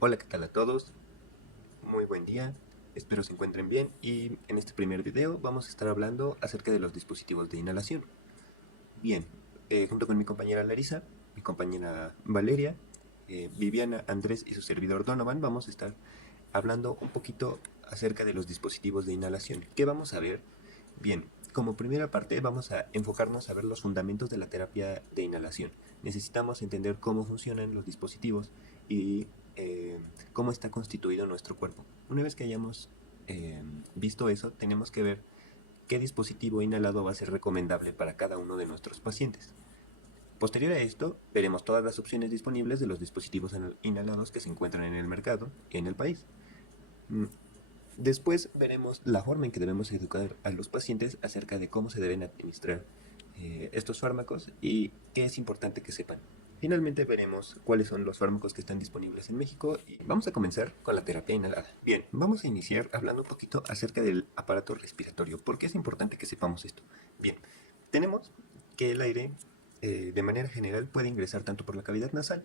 Hola, ¿qué tal a todos? Muy buen día, espero se encuentren bien y en este primer video vamos a estar hablando acerca de los dispositivos de inhalación. Bien, junto con mi compañera Larisa, mi compañera Valeria, Viviana, Andrés y su servidor Donovan vamos a estar hablando un poquito acerca de los dispositivos de inhalación. ¿Qué vamos a ver? Bien, como primera parte vamos a enfocarnos a ver los fundamentos de la terapia de inhalación. Necesitamos entender cómo funcionan los dispositivos y cómo está constituido nuestro cuerpo. Una vez que hayamos visto eso, tenemos que ver qué dispositivo inhalado va a ser recomendable para cada uno de nuestros pacientes. Posterior a esto, veremos todas las opciones disponibles de los dispositivos inhalados que se encuentran en el mercado en el país. Mm, Después veremos la forma en que debemos educar a los pacientes acerca de cómo se deben administrar estos fármacos y qué es importante que sepan. Finalmente veremos cuáles son los fármacos que están disponibles en México y vamos a comenzar con la terapia inhalada. Bien, vamos a iniciar hablando un poquito acerca del aparato respiratorio. ¿Por qué es importante que sepamos esto? Bien, tenemos que el aire de manera general puede ingresar tanto por la cavidad nasal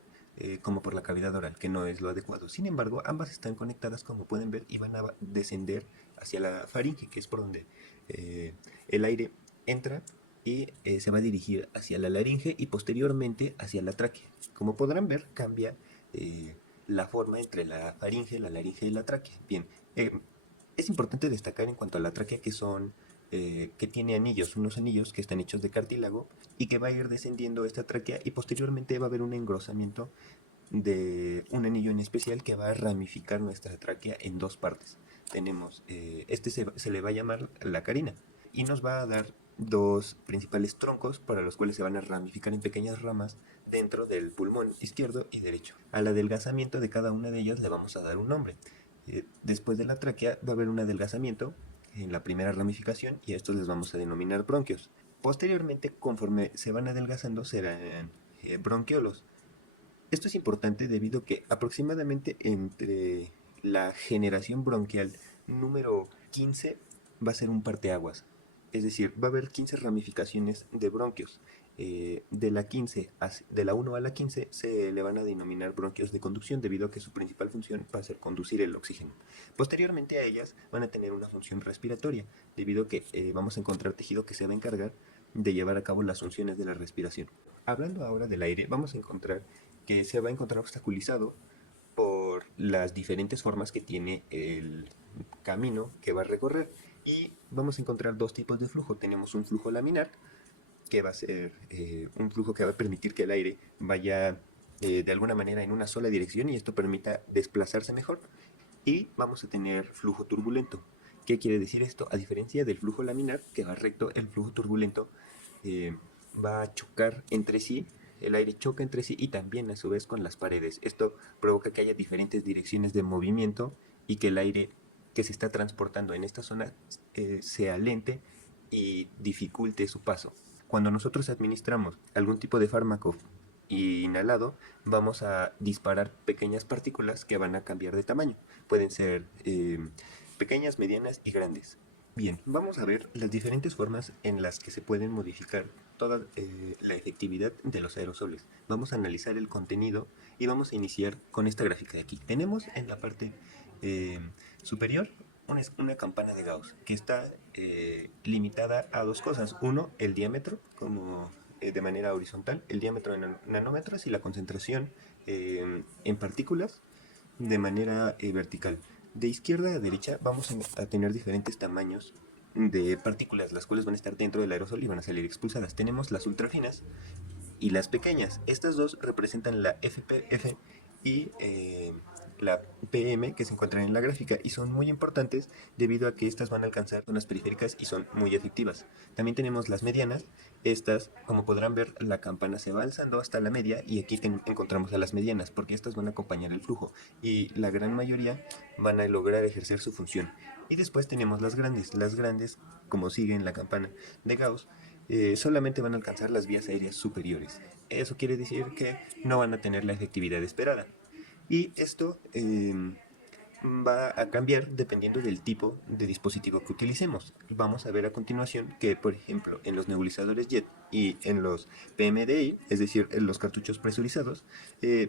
como por la cavidad oral, que no es lo adecuado. Sin embargo, ambas están conectadas como pueden ver y van a descender hacia la faringe, que es por donde el aire entra y se va a dirigir hacia la laringe y posteriormente hacia la tráquea. Como podrán ver, cambia la forma entre la faringe, la laringe y la tráquea. Bien, eh, es importante destacar en cuanto a la tráquea que tiene anillos, unos anillos que están hechos de cartílago y que va a ir descendiendo esta tráquea y posteriormente va a haber un engrosamiento de un anillo en especial que va a ramificar nuestra tráquea en dos partes. Tenemos, se le va a llamar la carina y nos va a dar dos principales troncos para los cuales se van a ramificar en pequeñas ramas dentro del pulmón izquierdo y derecho. Al adelgazamiento de cada una de ellas le vamos a dar un nombre. Después de la tráquea va a haber un adelgazamiento en la primera ramificación y a estos les vamos a denominar bronquios. Posteriormente, conforme se van adelgazando, serán bronquiolos. Esto es importante debido a que aproximadamente entre la generación bronquial número 15 va a ser un parteaguas. Es decir, va a haber 15 ramificaciones de bronquios. De la 1 a la 15 se le van a denominar bronquios de conducción debido a que su principal función va a ser conducir el oxígeno. Posteriormente a ellas van a tener una función respiratoria debido a que vamos a encontrar tejido que se va a encargar de llevar a cabo las funciones de la respiración. Hablando ahora del aire, vamos a encontrar que se va a encontrar obstaculizado por las diferentes formas que tiene el camino que va a recorrer. Y vamos a encontrar dos tipos de flujo. Tenemos un flujo laminar, que va a ser un flujo que va a permitir que el aire vaya de alguna manera en una sola dirección y esto permita desplazarse mejor. Y vamos a tener flujo turbulento. ¿Qué quiere decir esto? A diferencia del flujo laminar, que va recto, el flujo turbulento eh, va a chocar entre sí, el aire choca entre sí y también a su vez con las paredes. Esto provoca que haya diferentes direcciones de movimiento y que el aire que se está transportando en esta zona se alente y dificulte su paso. Cuando nosotros administramos algún tipo de fármaco inhalado, vamos a disparar pequeñas partículas que van a cambiar de tamaño. Pueden ser pequeñas, medianas y grandes. Bien, vamos a ver las diferentes formas en las que se pueden modificar toda la efectividad de los aerosoles. Vamos a analizar el contenido y vamos a iniciar con esta gráfica de aquí. Tenemos en la parte eh, superior una campana de Gauss que está limitada a dos cosas. Uno, el diámetro, como de manera horizontal, el diámetro en nanómetros y la concentración en partículas de manera vertical. De izquierda a derecha vamos a tener diferentes tamaños de partículas, las cuales van a estar dentro del aerosol y van a salir expulsadas. Tenemos las ultrafinas y las pequeñas. Estas dos representan la FPF y la PM que se encuentran en la gráfica y son muy importantes debido a que estas van a alcanzar zonas periféricas y son muy efectivas. También tenemos las medianas. Estas, como podrán ver, la campana se va alzando hasta la media y aquí encontramos a las medianas porque estas van a acompañar el flujo y la gran mayoría van a lograr ejercer su función. Y después tenemos las grandes. Las grandes, como siguen la campana de Gauss, solamente van a alcanzar las vías aéreas superiores. Eso quiere decir que no van a tener la efectividad esperada. Y esto va a cambiar dependiendo del tipo de dispositivo que utilicemos. Vamos a ver a continuación que, por ejemplo, en los nebulizadores JET y en los PMDI, es decir, en los cartuchos presurizados,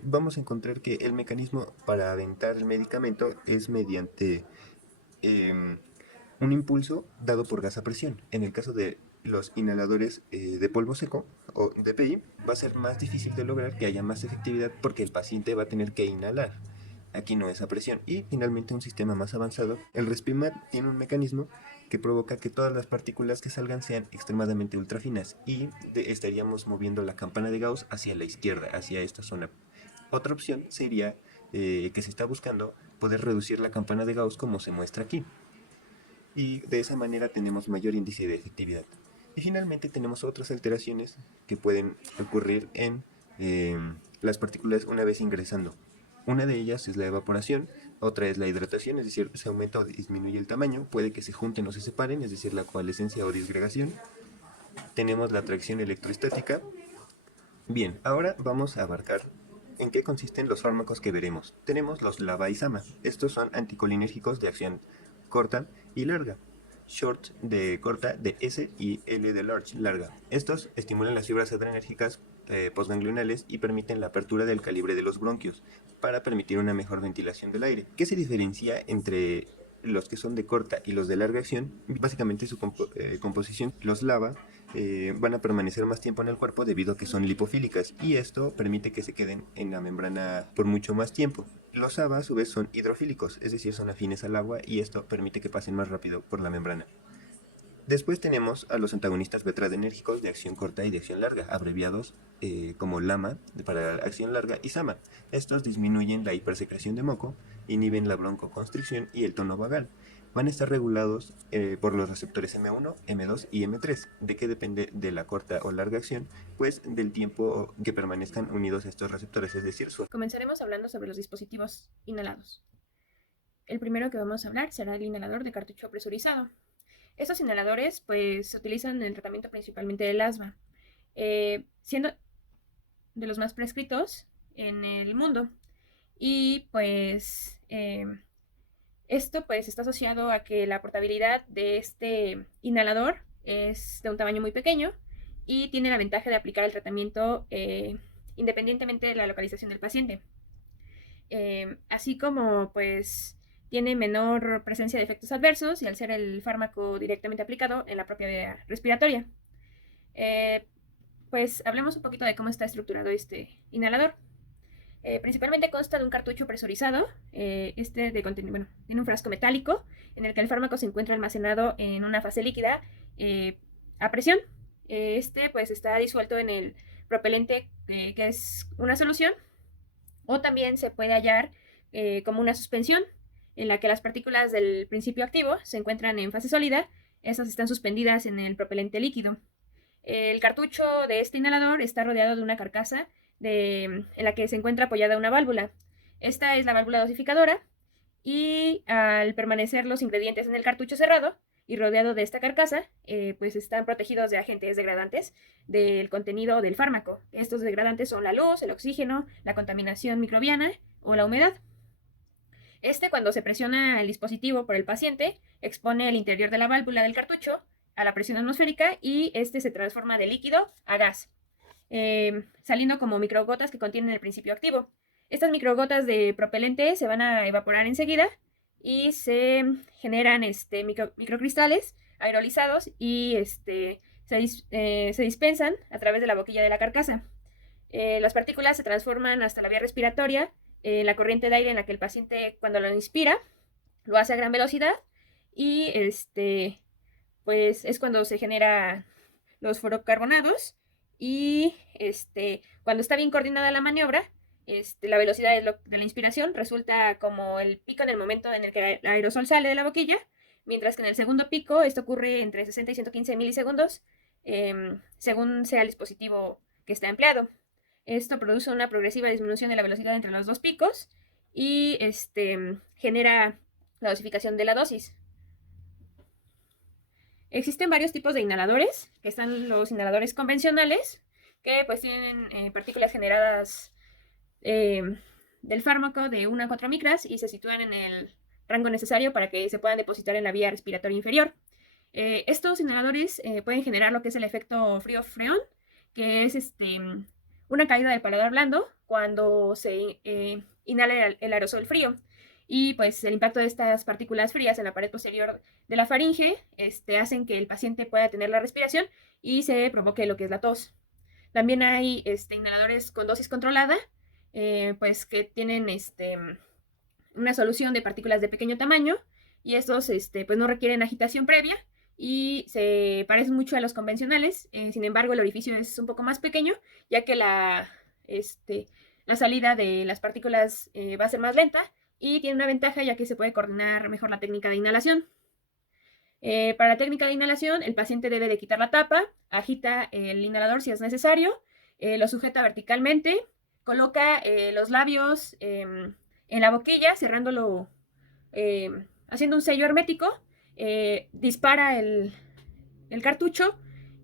vamos a encontrar que el mecanismo para aventar el medicamento es mediante em, un impulso dado por gas a presión. En el caso de los inhaladores de polvo seco o DPI, va a ser más difícil de lograr que haya más efectividad porque el paciente va a tener que inhalar. Aquí no es a presión. Y finalmente un sistema más avanzado, el Respimat tiene un mecanismo que provoca que todas las partículas que salgan sean extremadamente ultrafinas y estaríamos moviendo la campana de Gauss hacia la izquierda, hacia esta zona. Otra opción sería que se está buscando poder reducir la campana de Gauss como se muestra aquí y de esa manera tenemos mayor índice de efectividad. Y finalmente tenemos otras alteraciones que pueden ocurrir en las partículas una vez ingresando. Una de ellas es la evaporación, otra es la hidratación, es decir, se aumenta o disminuye el tamaño, puede que se junten o se separen, es decir, la coalescencia o disgregación. Tenemos la atracción electrostática. Bien, ahora vamos a abarcar en qué consisten los fármacos que veremos. Tenemos los LABA y SAMA. Estos son anticolinérgicos de acción corta y larga. Short de corta de S y L de larga. Estos estimulan las fibras adrenérgicas postganglionales y permiten la apertura del calibre de los bronquios para permitir una mejor ventilación del aire. ¿Qué se diferencia entre los que son de corta y los de larga acción? Básicamente su composición. Los LABA van a permanecer más tiempo en el cuerpo debido a que son lipofílicas y esto permite que se queden en la membrana por mucho más tiempo. Los ABA a su vez son hidrofílicos, es decir, son afines al agua y esto permite que pasen más rápido por la membrana. Después tenemos a los antagonistas beta-adrenérgicos de acción corta y de acción larga, abreviados como LAMA para acción larga y SAMA. Estos disminuyen la hipersecreción de moco, inhiben la broncoconstricción y el tono vagal. Van a estar regulados por los receptores M1, M2 y M3. ¿De qué depende de la corta o larga acción? Pues del tiempo que permanezcan unidos a estos receptores, es decir, su... Comenzaremos hablando sobre los dispositivos inhalados. El primero que vamos a hablar será el inhalador de cartucho presurizado. Estos inhaladores pues se utilizan en el tratamiento principalmente del asma, siendo de los más prescritos en el mundo. Y pues esto pues está asociado a que la portabilidad de este inhalador es de un tamaño muy pequeño y tiene la ventaja de aplicar el tratamiento independientemente de la localización del paciente. Así como pues tiene menor presencia de efectos adversos y al ser el fármaco directamente aplicado en la propia vía respiratoria. Pues hablemos un poquito de cómo está estructurado este inhalador. Principalmente consta de un cartucho presurizado, bueno, tiene un frasco metálico en el que el fármaco se encuentra almacenado en una fase líquida a presión. Pues está disuelto en el propelente, que es una solución, o también se puede hallar como una suspensión en la que las partículas del principio activo se encuentran en fase sólida. Estas están suspendidas en el propelente líquido. El cartucho de este inhalador está rodeado de una carcasa en la que se encuentra apoyada una válvula. Esta es la válvula dosificadora y al permanecer los ingredientes en el cartucho cerrado y rodeado de esta carcasa, pues están protegidos de agentes degradantes del contenido del fármaco. Estos degradantes son la luz, el oxígeno, la contaminación microbiana o la humedad. Cuando se presiona el dispositivo por el paciente, expone el interior de la válvula del cartucho a la presión atmosférica y se transforma de líquido a gas, saliendo como microgotas que contienen el principio activo. Estas microgotas de propelente se van a evaporar enseguida y se generan microcristales aerolizados y se dispensan a través de la boquilla de la carcasa. Las partículas se transforman hasta la vía respiratoria, la corriente de aire en la que el paciente cuando lo inspira lo hace a gran velocidad y pues es cuando se generan los fluorocarbonados y cuando está bien coordinada la maniobra, la velocidad de la inspiración resulta como el pico en el momento en el que el aerosol sale de la boquilla, mientras que en el segundo pico esto ocurre entre 60 y 115 milisegundos, según sea el dispositivo que está empleado. Esto produce una progresiva disminución de la velocidad entre los dos picos y genera la dosificación de la dosis. Existen varios tipos de inhaladores, que están los inhaladores convencionales, que pues tienen partículas generadas del fármaco de 1 a 4 micras y se sitúan en el rango necesario para que se puedan depositar en la vía respiratoria inferior. Estos inhaladores pueden generar lo que es el efecto frío-freón, que es una caída del paladar blando cuando se inhala el aerosol frío. Y pues el impacto de estas partículas frías en la pared posterior de la faringe hacen que el paciente pueda tener la respiración y se provoque lo que es la tos. También hay inhaladores con dosis controlada, pues que tienen una solución de partículas de pequeño tamaño y estos pues no requieren agitación previa y se parecen mucho a los convencionales. Sin embargo, el orificio es un poco más pequeño, ya que la salida de las partículas va a ser más lenta y tiene una ventaja, ya que se puede coordinar mejor la técnica de inhalación. Para la técnica de inhalación, el paciente debe de quitar la tapa, agita el inhalador si es necesario, lo sujeta verticalmente, coloca los labios en la boquilla, cerrándolo, haciendo un sello hermético, dispara el cartucho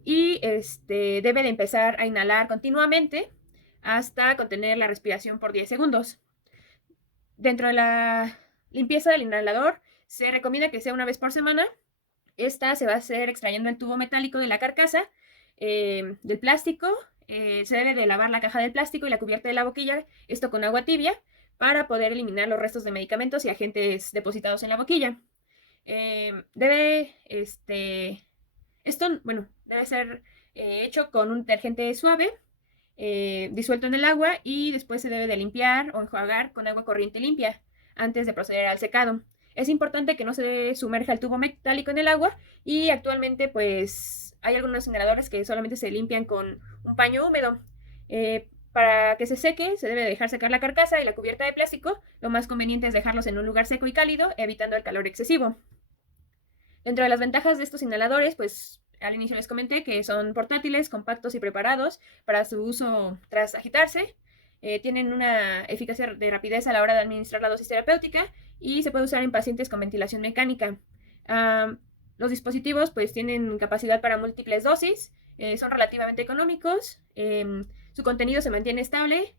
y debe de empezar a inhalar continuamente hasta contener la respiración por 10 segundos. Dentro de la limpieza del inhalador, se recomienda que sea una vez por semana. Esta se va a hacer extrayendo el tubo metálico de la carcasa del plástico. Se debe de lavar la caja del plástico y la cubierta de la boquilla, esto con agua tibia, para poder eliminar los restos de medicamentos y agentes depositados en la boquilla. Debe ser hecho con un detergente suave, disuelto en el agua, y después se debe de limpiar o enjuagar con agua corriente limpia antes de proceder al secado. Es importante que no se sumerja el tubo metálico en el agua y actualmente pues hay algunos inhaladores que solamente se limpian con un paño húmedo. Para que se seque, se debe dejar secar la carcasa y la cubierta de plástico. Lo más conveniente es dejarlos en un lugar seco y cálido, evitando el calor excesivo. Dentro de las ventajas de estos inhaladores, pues al inicio les comenté que son portátiles, compactos y preparados para su uso tras agitarse. Tienen una eficacia de rapidez a la hora de administrar la dosis terapéutica y se puede usar en pacientes con ventilación mecánica. Los dispositivos pues tienen capacidad para múltiples dosis, son relativamente económicos, su contenido se mantiene estable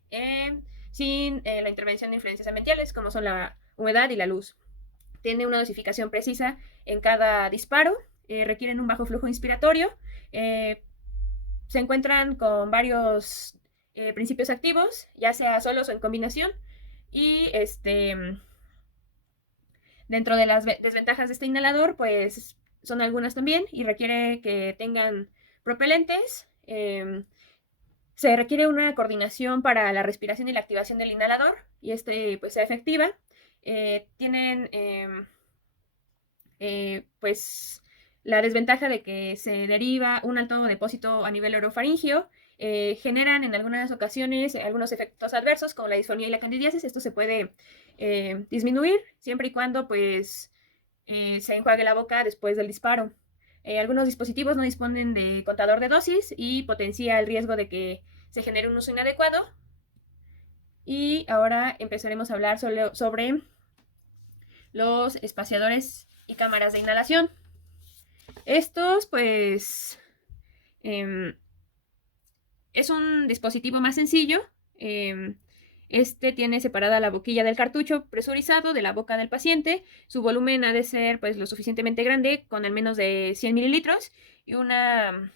sin la intervención de influencias ambientales como son la humedad y la luz. Tiene una dosificación precisa en cada disparo, requieren un bajo flujo inspiratorio, se encuentran con varios principios activos, ya sea solos o en combinación, y dentro de las desventajas de este inhalador, pues son algunas también, y requiere que tengan propelentes. Se requiere una coordinación para la respiración y la activación del inhalador, y pues sea efectiva. Tienen pues la desventaja de que se deriva un alto depósito a nivel orofaringio. Generan en algunas ocasiones algunos efectos adversos como la disfonía y la candidiasis. Esto se puede disminuir siempre y cuando pues se enjuague la boca después del disparo. Algunos dispositivos no disponen de contador de dosis y potencia el riesgo de que se genere un uso inadecuado. Y ahora empezaremos a hablar sobre los espaciadores y cámaras de inhalación. Estos pues es un dispositivo más sencillo. Tiene separada la boquilla del cartucho presurizado de la boca del paciente. Su volumen ha de ser pues lo suficientemente grande, con al menos de 100 mililitros, y una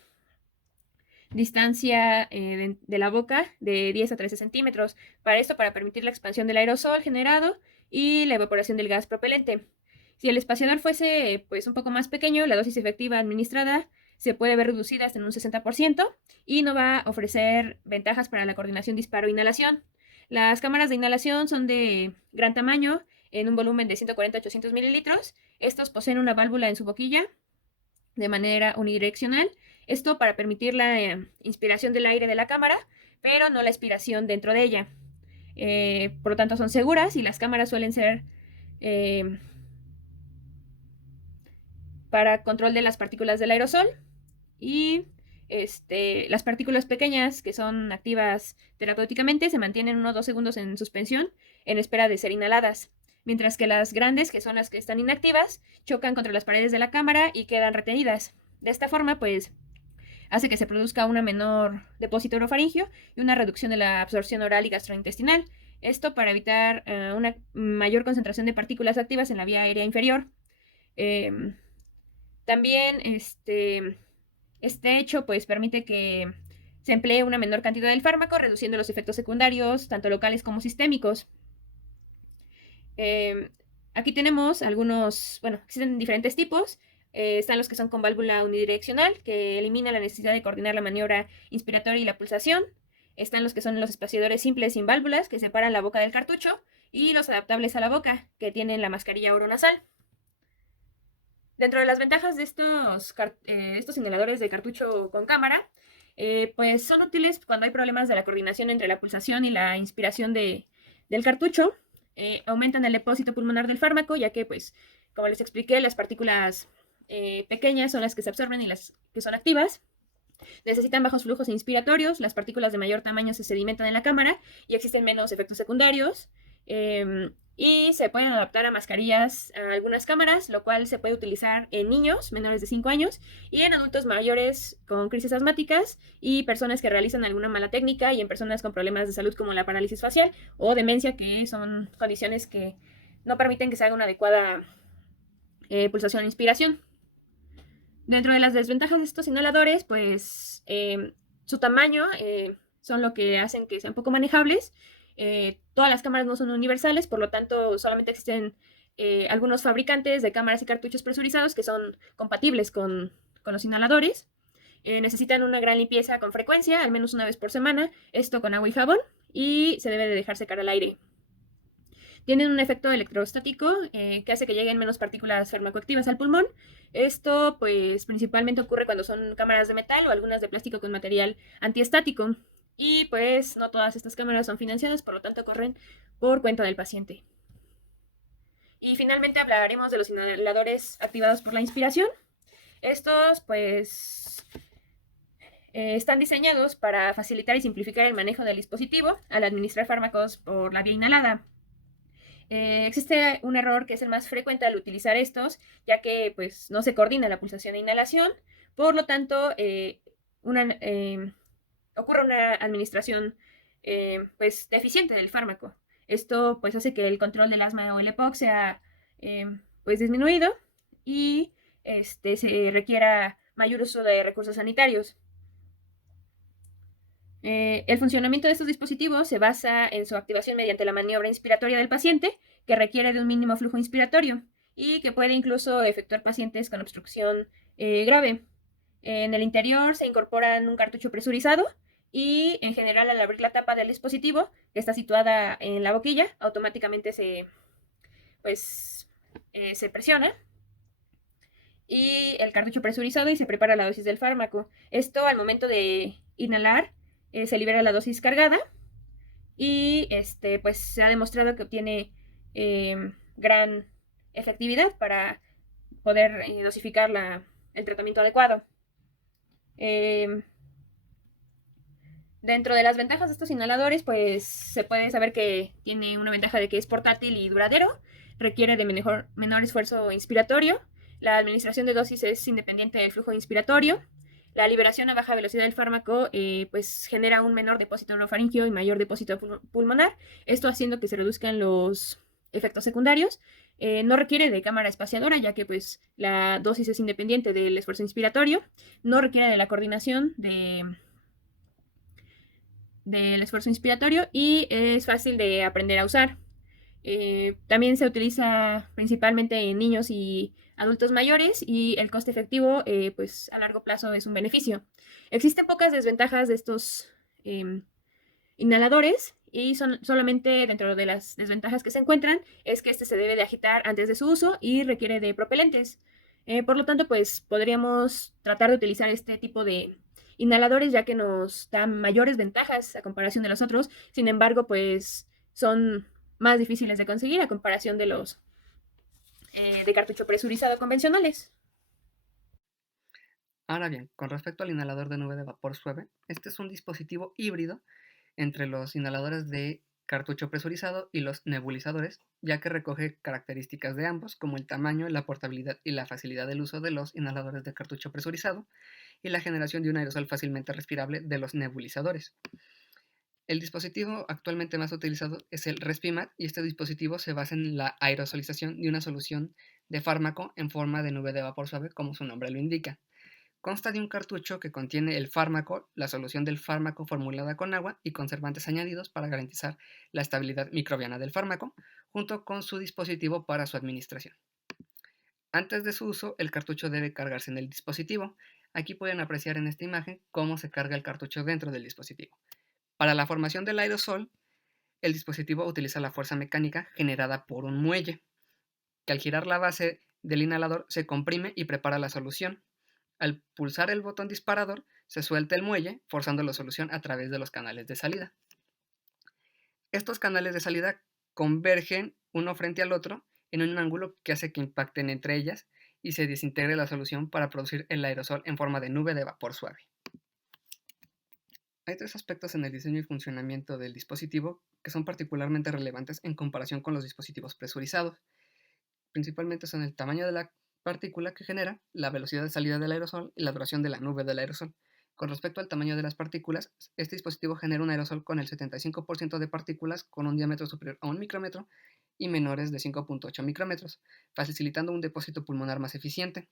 distancia de la boca de 10 a 13 centímetros. Para permitir la expansión del aerosol generado y la evaporación del gas propelente. Si el espaciador fuese pues un poco más pequeño, la dosis efectiva administrada se puede ver reducida hasta en un 60% y no va a ofrecer ventajas para la coordinación disparo-inhalación. Las cámaras de inhalación son de gran tamaño, en un volumen de 140 a 800 mililitros. Estos poseen una válvula en su boquilla de manera unidireccional. Esto para permitir la inspiración del aire de la cámara, pero no la expiración dentro de ella. Por lo tanto, son seguras, y las cámaras suelen ser para control de las partículas del aerosol. Y las partículas pequeñas que son activas terapéuticamente se mantienen unos 2 segundos en suspensión en espera de ser inhaladas, mientras que las grandes, que son las que están inactivas, chocan contra las paredes de la cámara y quedan retenidas. De esta forma, pues, hace que se produzca un menor depósito orofaringio y una reducción de la absorción oral y gastrointestinal. Esto para evitar una mayor concentración de partículas activas en la vía aérea inferior. También este hecho pues permite que se emplee una menor cantidad del fármaco, reduciendo los efectos secundarios, tanto locales como sistémicos. Aquí tenemos algunos, bueno, existen diferentes tipos. Están los que son con válvula unidireccional, que elimina la necesidad de coordinar la maniobra inspiratoria y la pulsación. Están los que son los espaciadores simples sin válvulas, que separan la boca del cartucho. Y los adaptables a la boca, que tienen la mascarilla oronasal. Dentro de las ventajas de estos inhaladores de cartucho con cámara, pues son útiles cuando hay problemas de la coordinación entre la pulsación y la inspiración del cartucho. Aumentan el depósito pulmonar del fármaco, ya que, pues, como les expliqué, las partículas pequeñas son las que se absorben y las que son activas. Necesitan bajos flujos inspiratorios, las partículas de mayor tamaño se sedimentan en la cámara y existen menos efectos secundarios. Y se pueden adaptar a mascarillas a algunas cámaras, lo cual se puede utilizar en niños menores de 5 años y en adultos mayores con crisis asmáticas y personas que realizan alguna mala técnica y en personas con problemas de salud como la parálisis facial o demencia, que son condiciones que no permiten que se haga una adecuada pulsación e inspiración. Dentro de las desventajas de estos inhaladores, pues su tamaño son lo que hacen que sean poco manejables. Todas las cámaras no son universales, por lo tanto solamente existen algunos fabricantes de cámaras y cartuchos presurizados que son compatibles con los inhaladores. Necesitan una gran limpieza con frecuencia, al menos una vez por semana, esto con agua y jabón, y se debe de dejar secar al aire. Tienen un efecto electrostático que hace que lleguen menos partículas farmacoactivas al pulmón. Esto, pues, principalmente ocurre cuando son cámaras de metal o algunas de plástico con material antiestático. Y, pues, no todas estas cámaras son financiadas, por lo tanto, corren por cuenta del paciente. Y finalmente hablaremos de los inhaladores activados por la inspiración. Estos, pues, están diseñados para facilitar y simplificar el manejo del dispositivo al administrar fármacos por la vía inhalada. Existe un error que es el más frecuente al utilizar estos, ya que pues no se coordina la pulsación e inhalación, por lo tanto ocurre una administración pues deficiente del fármaco. Esto pues hace que el control del asma o el EPOC sea pues disminuido y se requiera mayor uso de recursos sanitarios. El funcionamiento de estos dispositivos se basa en su activación mediante la maniobra inspiratoria del paciente, que requiere de un mínimo flujo inspiratorio y que puede incluso efectuar pacientes con obstrucción grave. En el interior se incorporan un cartucho presurizado y en general al abrir la tapa del dispositivo, que está situada en la boquilla, automáticamente se presiona y el cartucho presurizado y se prepara la dosis del fármaco. Esto al momento de inhalar se libera la dosis cargada y pues se ha demostrado que obtiene gran efectividad para poder dosificar el tratamiento adecuado. Dentro de las ventajas de estos inhaladores, pues se puede saber que tiene una ventaja de que es portátil y duradero, requiere de menor esfuerzo inspiratorio, la administración de dosis es independiente del flujo inspiratorio, la liberación a baja velocidad del fármaco pues genera un menor depósito orofaringeo y mayor depósito pulmonar, esto haciendo que se reduzcan los efectos secundarios. No requiere de cámara espaciadora, ya que pues la dosis es independiente del esfuerzo inspiratorio, no requiere de la coordinación del esfuerzo inspiratorio y es fácil de aprender a usar. También se utiliza principalmente en niños y adultos mayores y el coste efectivo pues a largo plazo es un beneficio. Existen pocas desventajas de estos inhaladores y solamente dentro de las desventajas que se encuentran es que se debe de agitar antes de su uso y requiere de propelentes. Por lo tanto, pues podríamos tratar de utilizar este tipo de inhaladores ya que nos dan mayores ventajas a comparación de los otros. Sin embargo, pues son más difíciles de conseguir a comparación de los de cartucho presurizado convencionales. Ahora bien, con respecto al inhalador de nube de vapor suave, este es un dispositivo híbrido entre los inhaladores de cartucho presurizado y los nebulizadores, ya que recoge características de ambos, como el tamaño, la portabilidad y la facilidad del uso de los inhaladores de cartucho presurizado y la generación de un aerosol fácilmente respirable de los nebulizadores. El dispositivo actualmente más utilizado es el Respimat y este dispositivo se basa en la aerosolización de una solución de fármaco en forma de nube de vapor suave, como su nombre lo indica. Consta de un cartucho que contiene el fármaco, la solución del fármaco formulada con agua y conservantes añadidos para garantizar la estabilidad microbiana del fármaco, junto con su dispositivo para su administración. Antes de su uso, el cartucho debe cargarse en el dispositivo. Aquí pueden apreciar en esta imagen cómo se carga el cartucho dentro del dispositivo. Para la formación del aerosol, el dispositivo utiliza la fuerza mecánica generada por un muelle, que al girar la base del inhalador se comprime y prepara la solución. Al pulsar el botón disparador, se suelta el muelle, forzando la solución a través de los canales de salida. Estos canales de salida convergen uno frente al otro en un ángulo que hace que impacten entre ellas y se desintegre la solución para producir el aerosol en forma de nube de vapor suave. Hay tres aspectos en el diseño y funcionamiento del dispositivo que son particularmente relevantes en comparación con los dispositivos presurizados. Principalmente son el tamaño de la partícula que genera, la velocidad de salida del aerosol y la duración de la nube del aerosol. Con respecto al tamaño de las partículas, este dispositivo genera un aerosol con el 75% de partículas con un diámetro superior a 1 micrómetro y menores de 5.8 micrómetros, facilitando un depósito pulmonar más eficiente.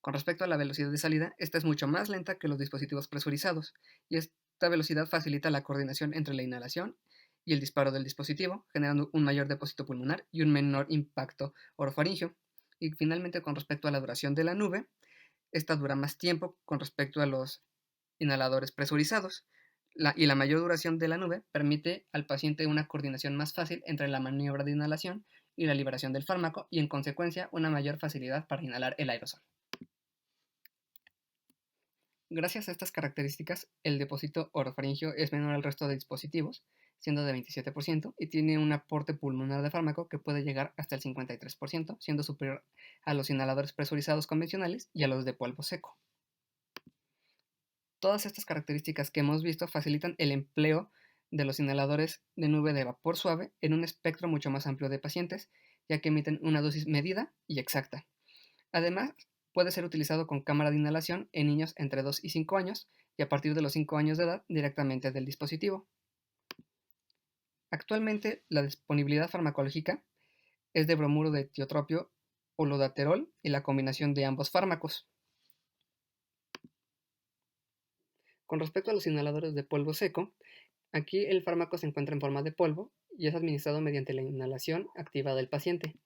Con respecto a la velocidad de salida, esta es mucho más lenta que los dispositivos presurizados, y esta velocidad facilita la coordinación entre la inhalación y el disparo del dispositivo, generando un mayor depósito pulmonar y un menor impacto orofaringeo. Y finalmente, con respecto a la duración de la nube, esta dura más tiempo con respecto a los inhaladores presurizados. Y la mayor duración de la nube permite al paciente una coordinación más fácil entre la maniobra de inhalación y la liberación del fármaco y en consecuencia una mayor facilidad para inhalar el aerosol. Gracias a estas características, el depósito orofaringeo es menor al resto de dispositivos, siendo de 27%, y tiene un aporte pulmonar de fármaco que puede llegar hasta el 53%, siendo superior a los inhaladores presurizados convencionales y a los de polvo seco. Todas estas características que hemos visto facilitan el empleo de los inhaladores de nube de vapor suave en un espectro mucho más amplio de pacientes, ya que emiten una dosis medida y exacta. Además, puede ser utilizado con cámara de inhalación en niños entre 2 y 5 años y a partir de los 5 años de edad directamente del dispositivo. Actualmente, la disponibilidad farmacológica es de bromuro de tiotropio o lodaterol y la combinación de ambos fármacos. Con respecto a los inhaladores de polvo seco, aquí el fármaco se encuentra en forma de polvo y es administrado mediante la inhalación activa del paciente.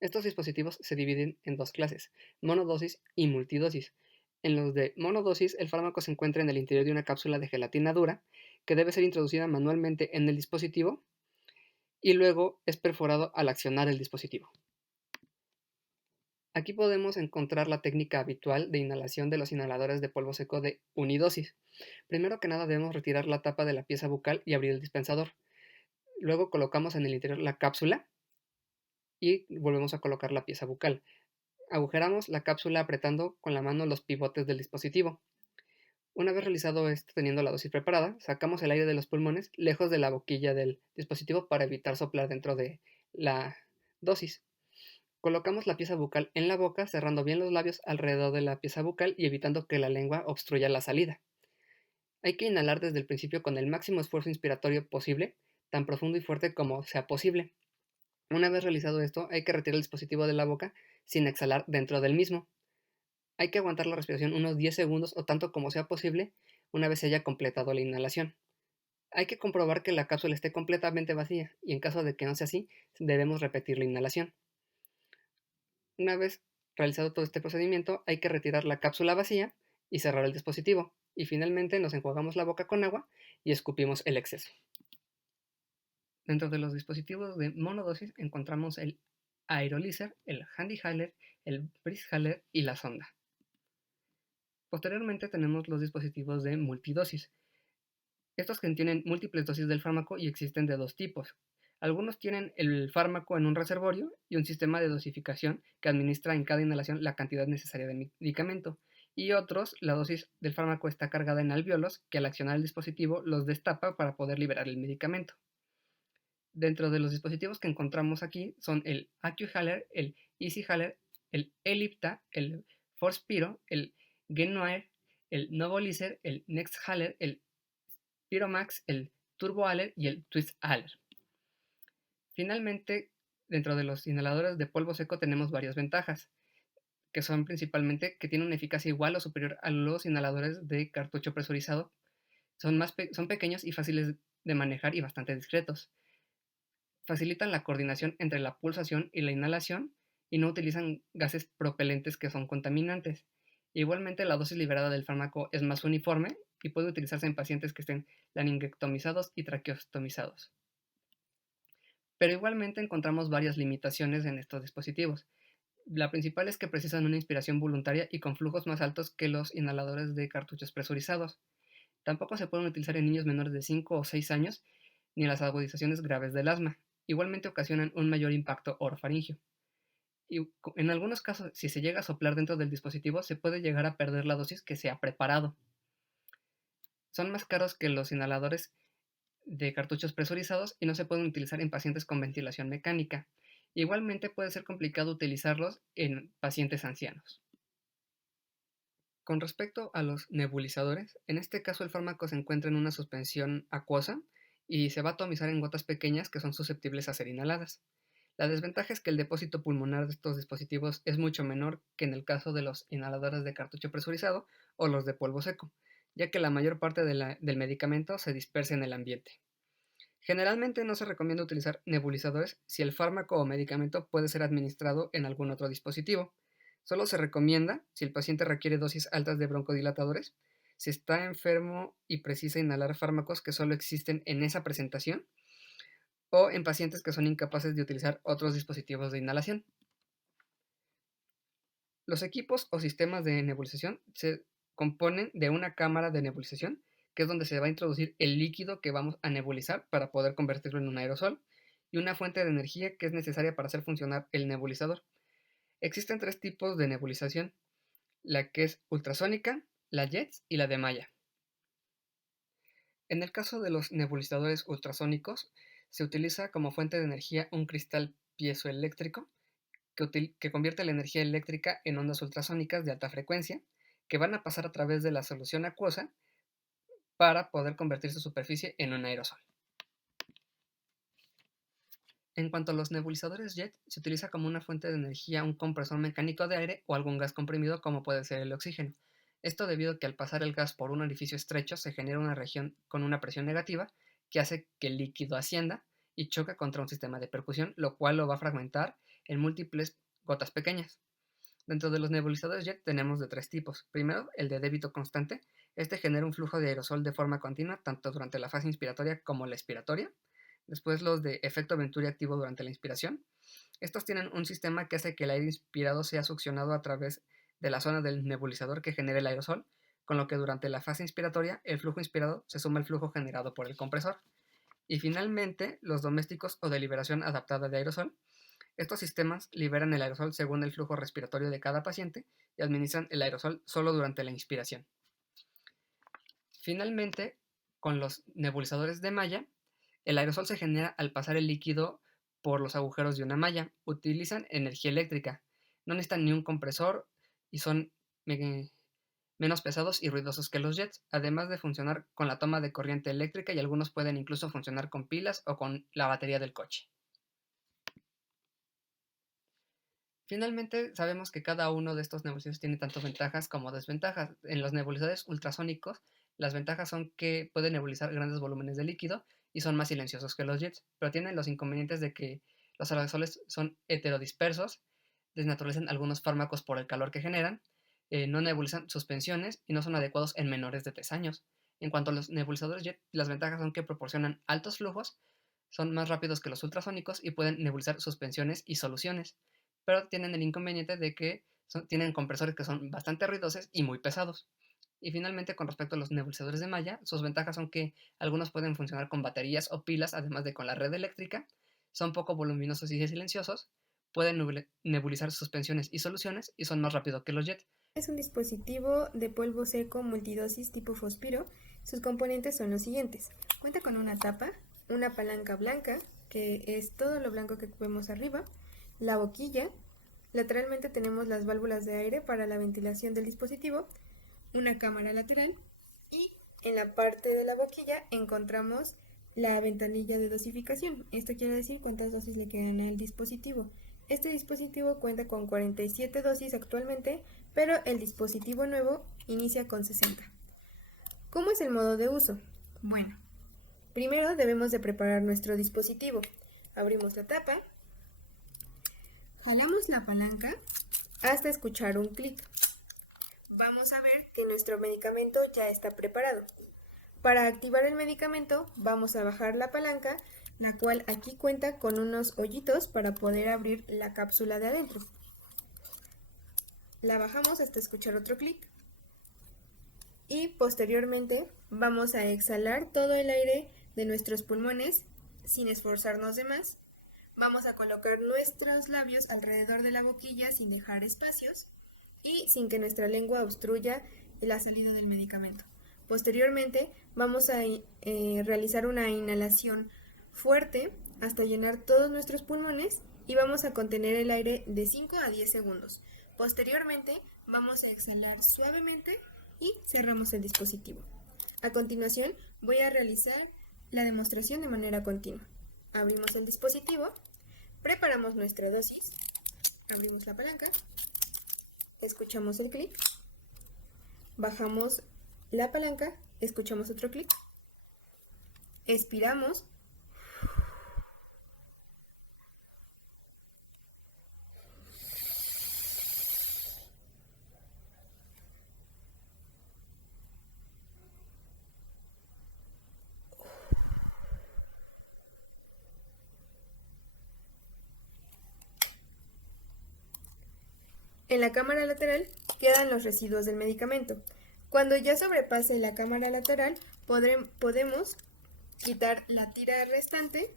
Estos dispositivos se dividen en dos clases, monodosis y multidosis. En los de monodosis, el fármaco se encuentra en el interior de una cápsula de gelatina dura que debe ser introducida manualmente en el dispositivo y luego es perforado al accionar el dispositivo. Aquí podemos encontrar la técnica habitual de inhalación de los inhaladores de polvo seco de unidosis. Primero que nada debemos retirar la tapa de la pieza bucal y abrir el dispensador. Luego colocamos en el interior la cápsula y volvemos a colocar la pieza bucal. Agujeramos la cápsula apretando con la mano los pivotes del dispositivo. Una vez realizado esto, teniendo la dosis preparada, sacamos el aire de los pulmones lejos de la boquilla del dispositivo para evitar soplar dentro de la dosis. Colocamos la pieza bucal en la boca, cerrando bien los labios alrededor de la pieza bucal y evitando que la lengua obstruya la salida. Hay que inhalar desde el principio con el máximo esfuerzo inspiratorio posible, tan profundo y fuerte como sea posible. Una vez realizado esto, hay que retirar el dispositivo de la boca sin exhalar dentro del mismo. Hay que aguantar la respiración unos 10 segundos o tanto como sea posible una vez se haya completado la inhalación. Hay que comprobar que la cápsula esté completamente vacía y en caso de que no sea así, debemos repetir la inhalación. Una vez realizado todo este procedimiento, hay que retirar la cápsula vacía y cerrar el dispositivo. Y finalmente nos enjuagamos la boca con agua y escupimos el exceso. Dentro de los dispositivos de monodosis encontramos el Aerolizer, el HandyHaler, el BreathHaler y la sonda. Posteriormente tenemos los dispositivos de multidosis. Estos contienen múltiples dosis del fármaco y existen de dos tipos. Algunos tienen el fármaco en un reservorio y un sistema de dosificación que administra en cada inhalación la cantidad necesaria de medicamento. Y otros, la dosis del fármaco está cargada en alvéolos que al accionar el dispositivo los destapa para poder liberar el medicamento. Dentro de los dispositivos que encontramos aquí son el AccuHaler, el EasyHaler, el Ellipta, el ForcePyro, el GenNoir, el Novolizer, el NextHaler, el Pyromax, el Turbo Aller y el Twist Aller. Finalmente, dentro de los inhaladores de polvo seco tenemos varias ventajas, que son principalmente que tienen una eficacia igual o superior a los inhaladores de cartucho presurizado. Son pequeños y fáciles de manejar y bastante discretos. Facilitan la coordinación entre la pulsación y la inhalación y no utilizan gases propelentes que son contaminantes. Igualmente, la dosis liberada del fármaco es más uniforme y puede utilizarse en pacientes que estén laringectomizados y traqueostomizados. Pero igualmente encontramos varias limitaciones en estos dispositivos. La principal es que precisan una inspiración voluntaria y con flujos más altos que los inhaladores de cartuchos presurizados. Tampoco se pueden utilizar en niños menores de 5 o 6 años ni en las agudizaciones graves del asma. Igualmente ocasionan un mayor impacto orofaringio. Y en algunos casos, si se llega a soplar dentro del dispositivo, se puede llegar a perder la dosis que se ha preparado. Son más caros que los inhaladores de cartuchos presurizados y no se pueden utilizar en pacientes con ventilación mecánica. Igualmente puede ser complicado utilizarlos en pacientes ancianos. Con respecto a los nebulizadores, en este caso el fármaco se encuentra en una suspensión acuosa y se va a atomizar en gotas pequeñas que son susceptibles a ser inhaladas. La desventaja es que el depósito pulmonar de estos dispositivos es mucho menor que en el caso de los inhaladores de cartucho presurizado o los de polvo seco, ya que la mayor parte del medicamento se dispersa en el ambiente. Generalmente no se recomienda utilizar nebulizadores si el fármaco o medicamento puede ser administrado en algún otro dispositivo. Solo se recomienda si el paciente requiere dosis altas de broncodilatadores, si está enfermo y precisa inhalar fármacos que solo existen en esa presentación, o en pacientes que son incapaces de utilizar otros dispositivos de inhalación. Los equipos o sistemas de nebulización se componen de una cámara de nebulización, que es donde se va a introducir el líquido que vamos a nebulizar para poder convertirlo en un aerosol, y una fuente de energía que es necesaria para hacer funcionar el nebulizador. Existen 3 tipos de nebulización, la que es ultrasónica, la JETS y la de malla. En el caso de los nebulizadores ultrasónicos, se utiliza como fuente de energía un cristal piezoeléctrico que convierte la energía eléctrica en ondas ultrasónicas de alta frecuencia que van a pasar a través de la solución acuosa para poder convertir su superficie en un aerosol. En cuanto a los nebulizadores JET, se utiliza como una fuente de energía un compresor mecánico de aire o algún gas comprimido como puede ser el oxígeno. Esto debido a que al pasar el gas por un orificio estrecho se genera una región con una presión negativa que hace que el líquido ascienda y choca contra un sistema de percusión, lo cual lo va a fragmentar en múltiples gotas pequeñas. Dentro de los nebulizadores JET tenemos de 3 tipos. Primero, el de débito constante. Este genera un flujo de aerosol de forma continua tanto durante la fase inspiratoria como la expiratoria. Después los de efecto Venturi activo durante la inspiración. Estos tienen un sistema que hace que el aire inspirado sea succionado a través de la zona del nebulizador que genera el aerosol, con lo que durante la fase inspiratoria el flujo inspirado se suma al flujo generado por el compresor. Y finalmente, los domésticos o de liberación adaptada de aerosol. Estos sistemas liberan el aerosol según el flujo respiratorio de cada paciente y administran el aerosol solo durante la inspiración. Finalmente, con los nebulizadores de malla, el aerosol se genera al pasar el líquido por los agujeros de una malla. Utilizan energía eléctrica, no necesitan ni un compresor y son menos pesados y ruidosos que los jets, además de funcionar con la toma de corriente eléctrica y algunos pueden incluso funcionar con pilas o con la batería del coche. Finalmente, sabemos que cada uno de estos nebulizadores tiene tanto ventajas como desventajas. En los nebulizadores ultrasónicos, las ventajas son que pueden nebulizar grandes volúmenes de líquido y son más silenciosos que los jets, pero tienen los inconvenientes de que los aerosoles son heterodispersos, desnaturalizan algunos fármacos por el calor que generan, no nebulizan suspensiones y no son adecuados en menores de 3 años. En cuanto a los nebulizadores jet, las ventajas son que proporcionan altos flujos, son más rápidos que los ultrasónicos y pueden nebulizar suspensiones y soluciones, pero tienen el inconveniente de que tienen compresores que son bastante ruidosos y muy pesados. Y finalmente, con respecto a los nebulizadores de malla, sus ventajas son que algunos pueden funcionar con baterías o pilas, además de con la red eléctrica, son poco voluminosos y silenciosos, pueden nebulizar suspensiones y soluciones y son más rápidos que los jets. Es un dispositivo de polvo seco multidosis tipo Fospiro. Sus componentes son los siguientes. Cuenta con una tapa, una palanca blanca, que es todo lo blanco que vemos arriba, la boquilla, lateralmente tenemos las válvulas de aire para la ventilación del dispositivo, una cámara lateral y en la parte de la boquilla encontramos la ventanilla de dosificación. Esto quiere decir cuántas dosis le quedan al dispositivo. Este dispositivo cuenta con 47 dosis actualmente, pero el dispositivo nuevo inicia con 60. ¿Cómo es el modo de uso? Bueno, primero debemos de preparar nuestro dispositivo. Abrimos la tapa, jalamos la palanca hasta escuchar un clic. Vamos a ver que nuestro medicamento ya está preparado. Para activar el medicamento vamos a bajar la palanca, la cual aquí cuenta con unos hoyitos para poder abrir la cápsula de adentro. La bajamos hasta escuchar otro clic y posteriormente vamos a exhalar todo el aire de nuestros pulmones sin esforzarnos de más. Vamos a colocar nuestros labios alrededor de la boquilla sin dejar espacios y sin que nuestra lengua obstruya la salida del medicamento. Posteriormente vamos a realizar una inhalación fuerte hasta llenar todos nuestros pulmones y vamos a contener el aire de 5 a 10 segundos. Posteriormente vamos a exhalar suavemente y cerramos el dispositivo. A continuación voy a realizar la demostración de manera continua. Abrimos el dispositivo, preparamos nuestra dosis, abrimos la palanca, escuchamos el clic, bajamos la palanca, escuchamos otro clic, expiramos, en la cámara lateral quedan los residuos del medicamento. Cuando ya sobrepase la cámara lateral, podemos quitar la tira restante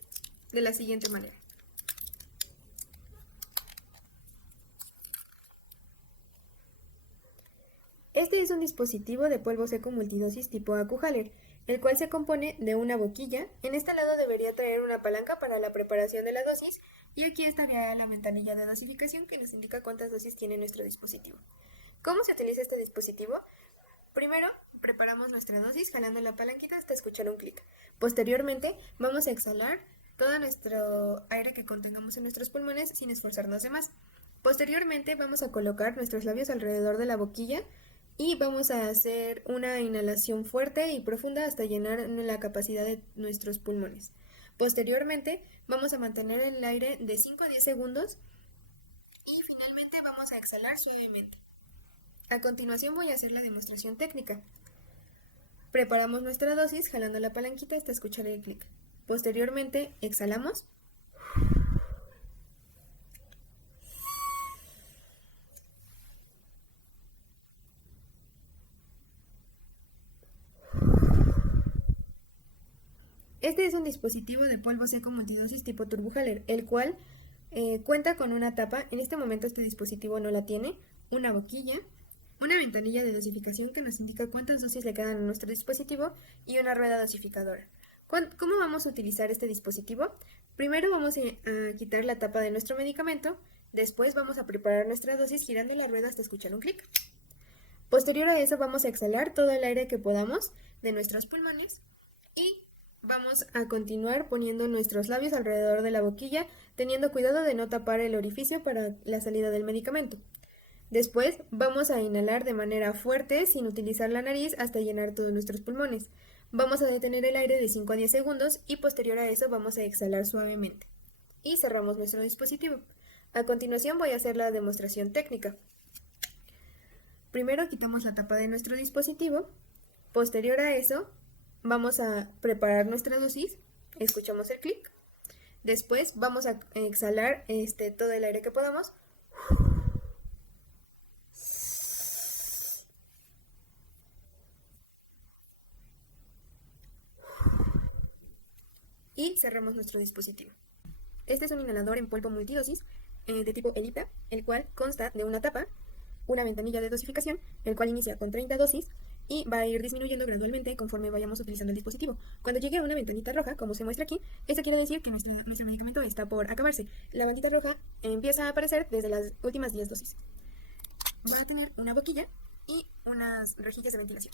de la siguiente manera. Este es un dispositivo de polvo seco multidosis tipo AccuHaler, el cual se compone de una boquilla. En este lado debería traer una palanca para la preparación de la dosis y aquí estaría la ventanilla de dosificación que nos indica cuántas dosis tiene nuestro dispositivo. ¿Cómo se utiliza este dispositivo? Primero, preparamos nuestra dosis jalando la palanquita hasta escuchar un clic. Posteriormente, vamos a exhalar todo nuestro aire que contengamos en nuestros pulmones sin esforzarnos de más. Posteriormente, vamos a colocar nuestros labios alrededor de la boquilla y vamos a hacer una inhalación fuerte y profunda hasta llenar la capacidad de nuestros pulmones. Posteriormente, vamos a mantener el aire de 5 a 10 segundos y finalmente vamos a exhalar suavemente. A continuación voy a hacer la demostración técnica. Preparamos nuestra dosis jalando la palanquita hasta escuchar el clic. Posteriormente exhalamos. Este es un dispositivo de polvo seco multidosis tipo TurboHaler, el cual cuenta con una tapa. En este momento este dispositivo no la tiene, una boquilla, una ventanilla de dosificación que nos indica cuántas dosis le quedan a nuestro dispositivo y una rueda dosificadora. ¿Cómo vamos a utilizar este dispositivo? Primero vamos a quitar la tapa de nuestro medicamento, después vamos a preparar nuestra dosis girando la rueda hasta escuchar un clic. Posterior a eso vamos a exhalar todo el aire que podamos de nuestros pulmones y vamos a continuar poniendo nuestros labios alrededor de la boquilla, teniendo cuidado de no tapar el orificio para la salida del medicamento. Después vamos a inhalar de manera fuerte sin utilizar la nariz hasta llenar todos nuestros pulmones. Vamos a detener el aire de 5 a 10 segundos y posterior a eso vamos a exhalar suavemente. Y cerramos nuestro dispositivo. A continuación voy a hacer la demostración técnica. Primero quitamos la tapa de nuestro dispositivo. Posterior a eso vamos a preparar nuestra dosis. Escuchamos el clic. Después vamos a exhalar todo el aire que podamos. Y cerramos nuestro dispositivo. Este es un inhalador en polvo multidosis de tipo ELIPA, el cual consta de una tapa, una ventanilla de dosificación, el cual inicia con 30 dosis y va a ir disminuyendo gradualmente conforme vayamos utilizando el dispositivo. Cuando llegue a una ventanita roja, como se muestra aquí, esto quiere decir que nuestro medicamento está por acabarse. La bandita roja empieza a aparecer desde las últimas 10 dosis. Va a tener una boquilla y unas rejillas de ventilación.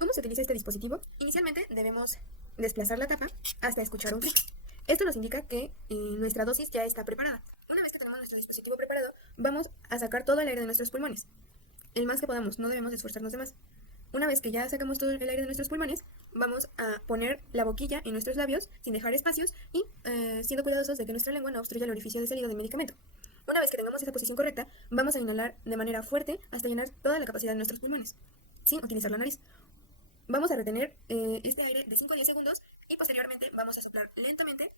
¿Cómo se utiliza este dispositivo? Inicialmente debemos desplazar la tapa hasta escuchar un clic. Esto nos indica que nuestra dosis ya está preparada. Una vez que tenemos nuestro dispositivo preparado, vamos a sacar todo el aire de nuestros pulmones. El más que podamos, no debemos esforzarnos de más. Una vez que ya sacamos todo el aire de nuestros pulmones, vamos a poner la boquilla en nuestros labios sin dejar espacios y siendo cuidadosos de que nuestra lengua no obstruya el orificio de salida del medicamento. Una vez que tengamos esa posición correcta, vamos a inhalar de manera fuerte hasta llenar toda la capacidad de nuestros pulmones, sin utilizar la nariz. Vamos a retener este aire de 5 a 10 segundos y posteriormente vamos a soplar lentamente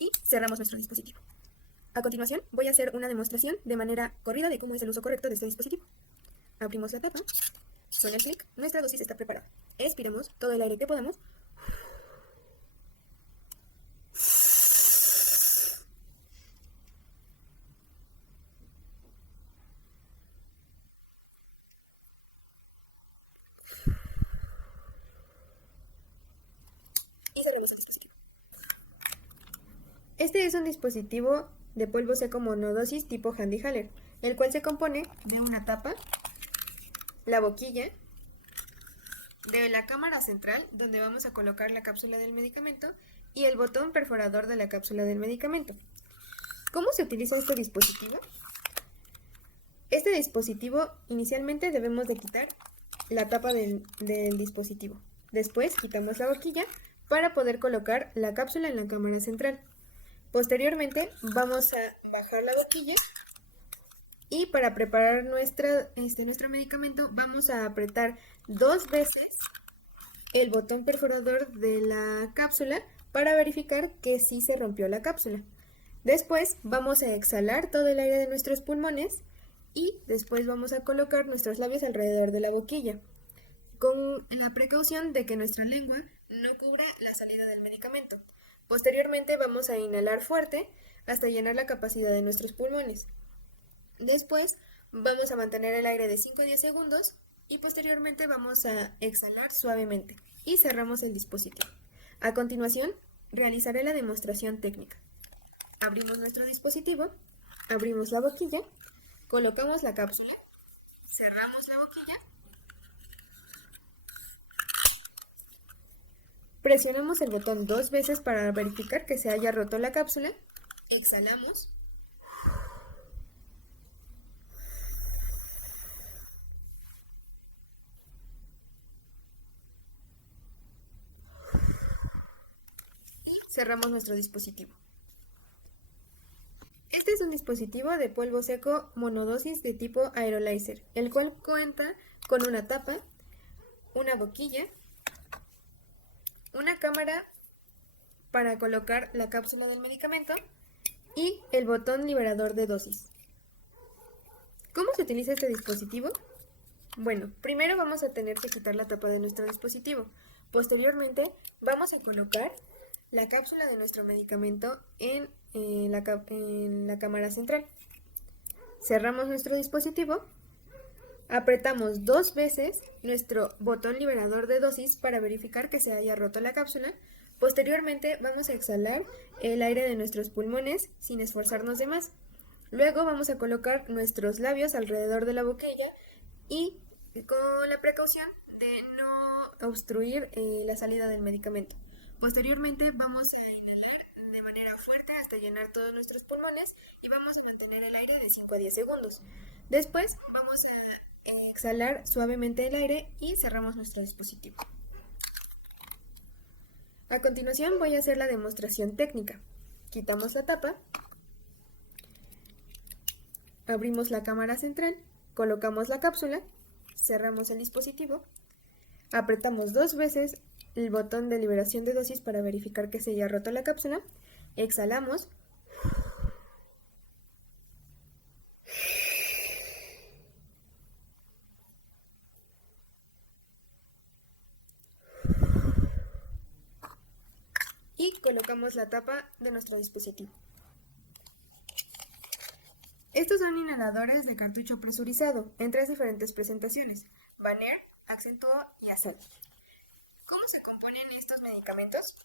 y cerramos nuestro dispositivo. A continuación voy a hacer una demostración de manera corrida de cómo es el uso correcto de este dispositivo. Abrimos la tapa, suena el clic, nuestra dosis está preparada. Expiremos todo el aire que podamos. Y cerramos el dispositivo. Este es un dispositivo de polvo seco monodosis tipo Handy Haler, el cual se compone de una tapa, la boquilla, de la cámara central donde vamos a colocar la cápsula del medicamento y el botón perforador de la cápsula del medicamento. ¿Cómo se utiliza este dispositivo? Este dispositivo inicialmente debemos de quitar la tapa del dispositivo. Después quitamos la boquilla para poder colocar la cápsula en la cámara central. Posteriormente vamos a bajar la boquilla y para preparar nuestro medicamento vamos a apretar 2 veces el botón perforador de la cápsula para verificar que sí se rompió la cápsula. Después vamos a exhalar todo el aire de nuestros pulmones y después vamos a colocar nuestros labios alrededor de la boquilla, con la precaución de que nuestra lengua no cubra la salida del medicamento. Posteriormente vamos a inhalar fuerte hasta llenar la capacidad de nuestros pulmones. Después vamos a mantener el aire de 5 a 10 segundos y posteriormente vamos a exhalar suavemente y cerramos el dispositivo. A continuación realizaré la demostración técnica. Abrimos nuestro dispositivo, abrimos la boquilla, colocamos la cápsula, cerramos la boquilla, presionamos el botón 2 veces para verificar que se haya roto la cápsula, exhalamos y cerramos nuestro dispositivo. Este es un dispositivo de polvo seco monodosis de tipo Aerolizer, el cual cuenta con una tapa, una boquilla, una cámara para colocar la cápsula del medicamento y el botón liberador de dosis. ¿Cómo se utiliza este dispositivo? Bueno, primero vamos a tener que quitar la tapa de nuestro dispositivo. Posteriormente vamos a colocar la cápsula de nuestro medicamento en la cámara central. Cerramos nuestro dispositivo, apretamos 2 veces nuestro botón liberador de dosis para verificar que se haya roto la cápsula. Posteriormente vamos a exhalar el aire de nuestros pulmones sin esforzarnos de más. Luego vamos a colocar nuestros labios alrededor de la boquilla y con la precaución de no obstruir la salida del medicamento. Posteriormente vamos a inhalar de manera fuerte hasta llenar todos nuestros pulmones y vamos a mantener el aire de 5 a 10 segundos. Después vamos a exhalar suavemente el aire y cerramos nuestro dispositivo. A continuación voy a hacer la demostración técnica. Quitamos la tapa, abrimos la cámara central, colocamos la cápsula, cerramos el dispositivo, apretamos 2 veces el botón de liberación de dosis para verificar que se haya roto la cápsula, exhalamos y colocamos la tapa de nuestro dispositivo. Estos son inhaladores de cartucho presurizado en 3 diferentes presentaciones: Vanair, Accentuo y Assault. ¿Cómo se componen estos medicamentos?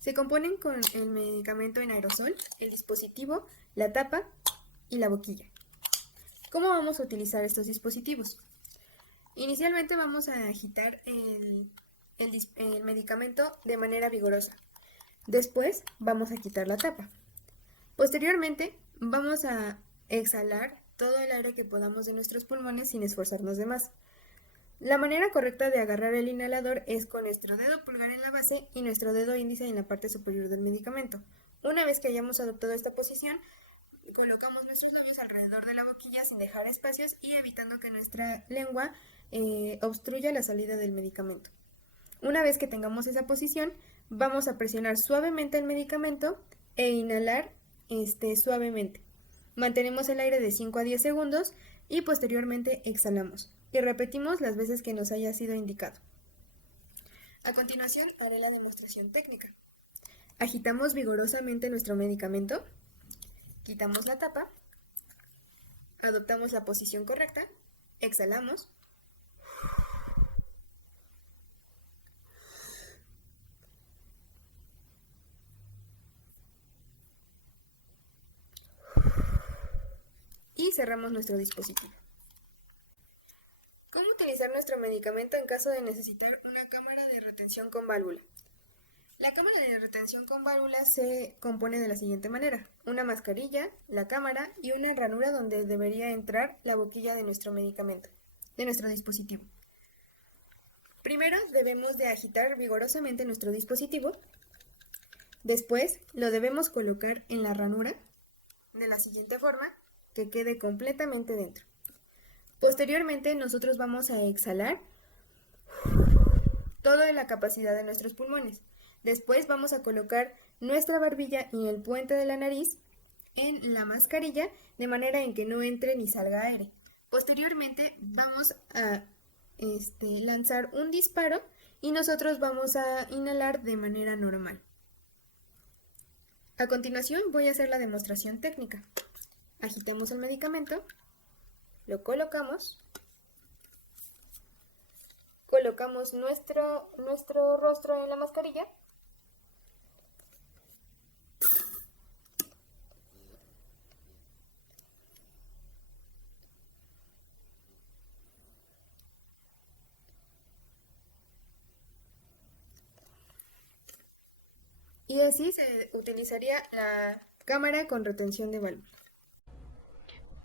Se componen con el medicamento en aerosol, el dispositivo, la tapa y la boquilla. ¿Cómo vamos a utilizar estos dispositivos? Inicialmente vamos a agitar el medicamento de manera vigorosa. Después vamos a quitar la tapa. Posteriormente vamos a exhalar todo el aire que podamos de nuestros pulmones sin esforzarnos de más. La manera correcta de agarrar el inhalador es con nuestro dedo pulgar en la base y nuestro dedo índice en la parte superior del medicamento. Una vez que hayamos adoptado esta posición, colocamos nuestros labios alrededor de la boquilla sin dejar espacios y evitando que nuestra lengua obstruya la salida del medicamento. Una vez que tengamos esa posición, vamos a presionar suavemente el medicamento e inhalar suavemente. Mantenemos el aire de 5 a 10 segundos y posteriormente exhalamos. Y repetimos las veces que nos haya sido indicado. A continuación haré la demostración técnica. Agitamos vigorosamente nuestro medicamento, quitamos la tapa, adoptamos la posición correcta, exhalamos, y cerramos nuestro dispositivo. ¿Cómo utilizar nuestro medicamento en caso de necesitar una cámara de retención con válvula? La cámara de retención con válvula se compone de la siguiente manera: una mascarilla, la cámara y una ranura donde debería entrar la boquilla de nuestro medicamento, de nuestro dispositivo. Primero debemos de agitar vigorosamente nuestro dispositivo. Después lo debemos colocar en la ranura de la siguiente forma, que quede completamente dentro. Posteriormente nosotros vamos a exhalar toda la capacidad de nuestros pulmones. Después vamos a colocar nuestra barbilla y el puente de la nariz en la mascarilla de manera en que no entre ni salga aire. Posteriormente vamos a lanzar un disparo y nosotros vamos a inhalar de manera normal. A continuación voy a hacer la demostración técnica. Agitemos el medicamento, lo colocamos nuestro rostro en la mascarilla y así se utilizaría la cámara con retención de válvula.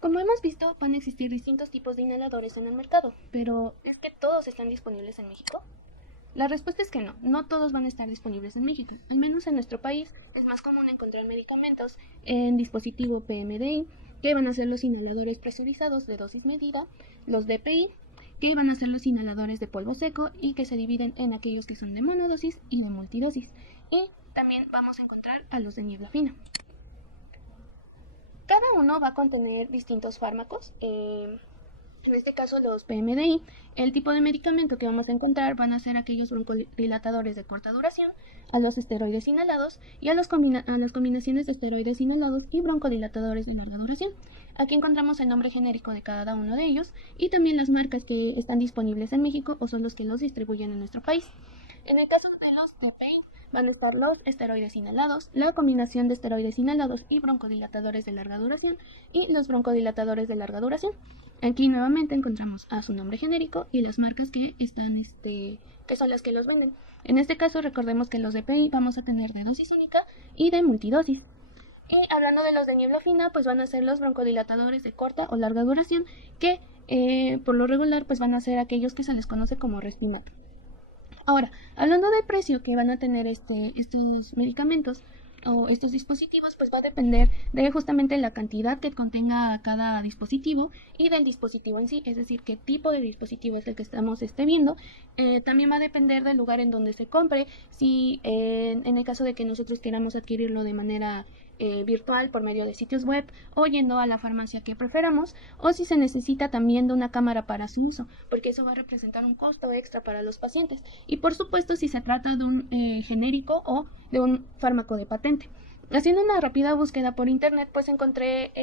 Como hemos visto, van a existir distintos tipos de inhaladores en el mercado, pero ¿es que todos están disponibles en México? La respuesta es que no, no todos van a estar disponibles en México. Al menos en nuestro país es más común encontrar medicamentos en dispositivo PMDI, que van a ser los inhaladores presurizados de dosis medida, los DPI, que van a ser los inhaladores de polvo seco y que se dividen en aquellos que son de monodosis y de multidosis. Y también vamos a encontrar a los de niebla fina. Cada uno va a contener distintos fármacos, en este caso los PMDI. El tipo de medicamento que vamos a encontrar van a ser aquellos broncodilatadores de corta duración, a los esteroides inhalados y a las combinaciones de esteroides inhalados y broncodilatadores de larga duración. Aquí encontramos el nombre genérico de cada uno de ellos y también las marcas que están disponibles en México o son los que los distribuyen en nuestro país. En el caso de los DPI, van a estar los esteroides inhalados, la combinación de esteroides inhalados y broncodilatadores de larga duración y los broncodilatadores de larga duración. Aquí nuevamente encontramos a su nombre genérico y las marcas que están que son las que los venden. En este caso recordemos que los DPI vamos a tener de dosis única y de multidosis. Y hablando de los de niebla fina, pues van a ser los broncodilatadores de corta o larga duración que por lo regular pues van a ser aquellos que se les conoce como Respimat. Ahora, hablando del precio que van a tener estos medicamentos o estos dispositivos, pues va a depender de justamente la cantidad que contenga cada dispositivo y del dispositivo en sí, es decir, qué tipo de dispositivo es el que estamos viendo. También va a depender del lugar en donde se compre, si en el caso de que nosotros queramos adquirirlo de manera virtual por medio de sitios web o yendo a la farmacia que preferamos, o si se necesita también de una cámara para su uso, porque eso va a representar un costo extra para los pacientes, y por supuesto si se trata de un genérico o de un fármaco de patente. Haciendo una rápida búsqueda por internet, pues encontré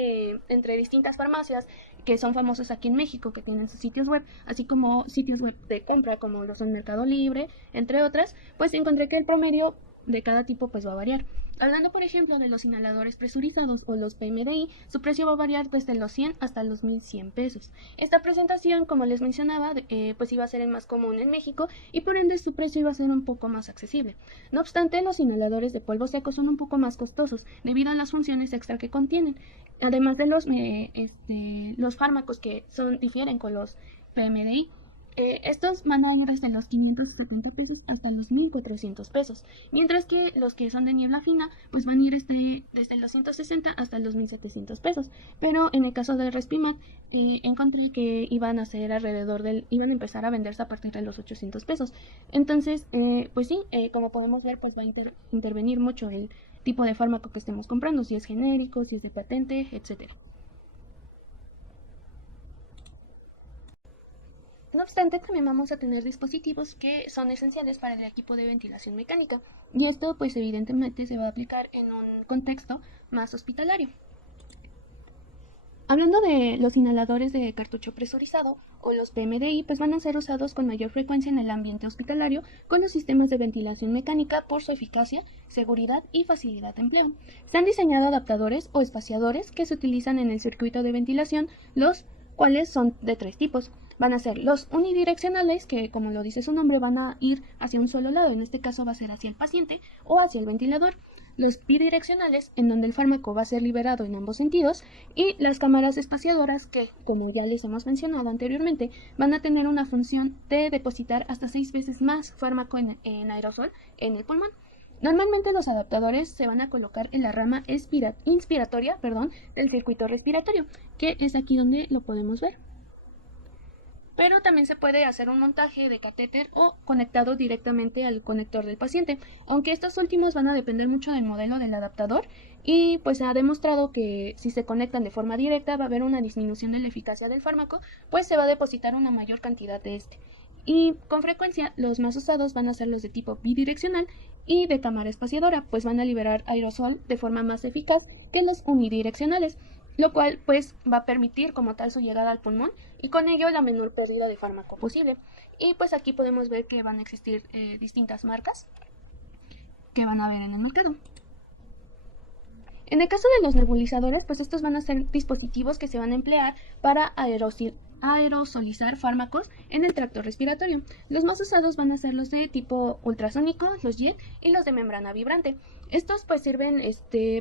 entre distintas farmacias que son famosas aquí en México, que tienen sus sitios web, así como sitios web de compra como lo son Mercado Libre, entre otras, pues encontré que el promedio de cada tipo pues va a variar. Hablando, por ejemplo, de los inhaladores presurizados o los PMDI, su precio va a variar desde los 100 hasta los 1100 pesos. Esta presentación, como les mencionaba, pues iba a ser el más común en México y por ende su precio iba a ser un poco más accesible. No obstante, los inhaladores de polvo seco son un poco más costosos debido a las funciones extra que contienen, además de los fármacos que difieren con los PMDI. Estos van a ir desde los 570 pesos hasta los 1400 pesos, mientras que los que son de niebla fina pues van a ir desde los 160 hasta los 1700 pesos, pero en el caso del Respimat encontré que iban a ser iban a empezar a venderse a partir de los 800 pesos. Entonces, pues sí, como podemos ver, pues va a intervenir mucho el tipo de fármaco que estemos comprando, si es genérico, si es de patente, etcétera. No obstante, también vamos a tener dispositivos que son esenciales para el equipo de ventilación mecánica, y esto pues evidentemente se va a aplicar en un contexto más hospitalario. Hablando de los inhaladores de cartucho presurizado o los PMDI, pues van a ser usados con mayor frecuencia en el ambiente hospitalario con los sistemas de ventilación mecánica por su eficacia, seguridad y facilidad de empleo. Se han diseñado adaptadores o espaciadores que se utilizan en el circuito de ventilación, los cuales son de 3 tipos. Van a ser los unidireccionales, que como lo dice su nombre, van a ir hacia un solo lado, en este caso va a ser hacia el paciente o hacia el ventilador. Los bidireccionales, en donde el fármaco va a ser liberado en ambos sentidos, y las cámaras espaciadoras, que como ya les hemos mencionado anteriormente, van a tener una función de depositar hasta 6 veces más fármaco en aerosol en el pulmón. Normalmente los adaptadores se van a colocar en la rama inspiratoria del circuito respiratorio, que es aquí donde lo podemos ver. Pero también se puede hacer un montaje de catéter o conectado directamente al conector del paciente, aunque estos últimos van a depender mucho del modelo del adaptador y pues se ha demostrado que si se conectan de forma directa va a haber una disminución de la eficacia del fármaco, pues se va a depositar una mayor cantidad de este. Y con frecuencia los más usados van a ser los de tipo bidireccional y de cámara espaciadora, pues van a liberar aerosol de forma más eficaz que los unidireccionales, lo cual pues va a permitir como tal su llegada al pulmón y con ello la menor pérdida de fármaco posible. Y pues aquí podemos ver que van a existir distintas marcas que van a ver en el mercado. En el caso de los nebulizadores, pues estos van a ser dispositivos que se van a emplear para aerosolizar fármacos en el tracto respiratorio. Los más usados van a ser los de tipo ultrasónico, los JET y los de membrana vibrante. Estos pues sirven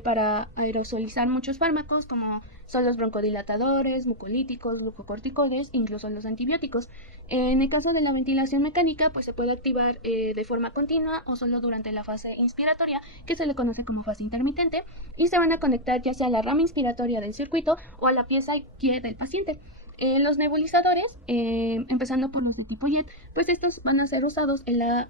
para aerosolizar muchos fármacos como son los broncodilatadores, mucolíticos, glucocorticoides, incluso los antibióticos. En el caso de la ventilación mecánica pues se puede activar de forma continua o solo durante la fase inspiratoria, que se le conoce como fase intermitente, y se van a conectar ya sea a la rama inspiratoria del circuito o a la pieza guía del paciente. Los nebulizadores, empezando por los de tipo JET, pues estos van a ser usados en la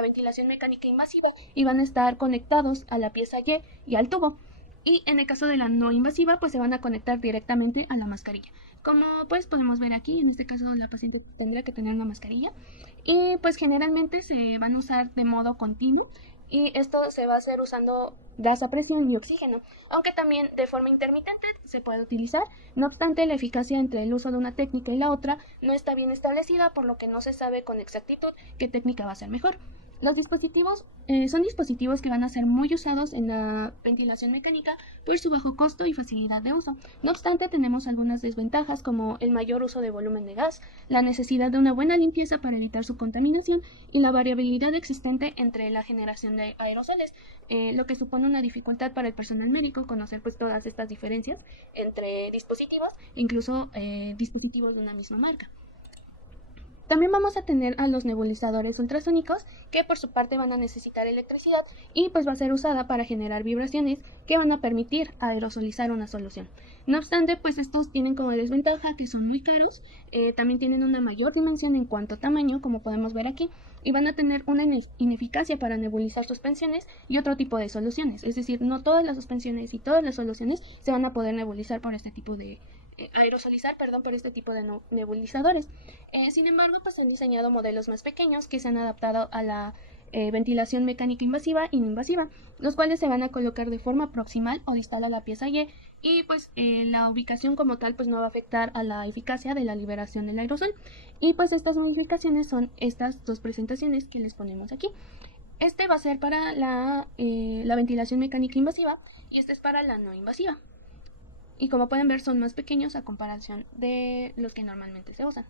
ventilación mecánica invasiva y van a estar conectados a la pieza Y y al tubo. Y en el caso de la no invasiva, pues se van a conectar directamente a la mascarilla. Como pues podemos ver aquí, en este caso la paciente tendrá que tener una mascarilla. Y pues generalmente se van a usar de modo continuo. Y esto se va a hacer usando gas a presión y oxígeno, aunque también de forma intermitente se puede utilizar. No obstante, la eficacia entre el uso de una técnica y la otra no está bien establecida, por lo que no se sabe con exactitud qué técnica va a ser mejor. Los dispositivos son dispositivos que van a ser muy usados en la ventilación mecánica por su bajo costo y facilidad de uso. No obstante, tenemos algunas desventajas como el mayor uso de volumen de gas, la necesidad de una buena limpieza para evitar su contaminación y la variabilidad existente entre la generación de aerosoles, lo que supone una dificultad para el personal médico conocer pues todas estas diferencias entre dispositivos, incluso dispositivos de una misma marca. También vamos a tener a los nebulizadores ultrasónicos, que por su parte van a necesitar electricidad y pues va a ser usada para generar vibraciones que van a permitir aerosolizar una solución. No obstante, pues estos tienen como desventaja que son muy caros, también tienen una mayor dimensión en cuanto a tamaño, como podemos ver aquí, y van a tener una ineficacia para nebulizar suspensiones y otro tipo de soluciones. Es decir, no todas las suspensiones y todas las soluciones se van a poder nebulizar por este tipo de por este tipo de nebulizadores. Sin embargo, pues han diseñado modelos más pequeños que se han adaptado a la ventilación mecánica invasiva y no invasiva, los cuales se van a colocar de forma proximal o distal a la pieza y pues la ubicación como tal pues no va a afectar a la eficacia de la liberación del aerosol. Y pues estas modificaciones son estas dos presentaciones que les ponemos aquí. Este va a ser para la ventilación mecánica invasiva y este es para la no invasiva. Y como pueden ver son más pequeños a comparación de los que normalmente se usan.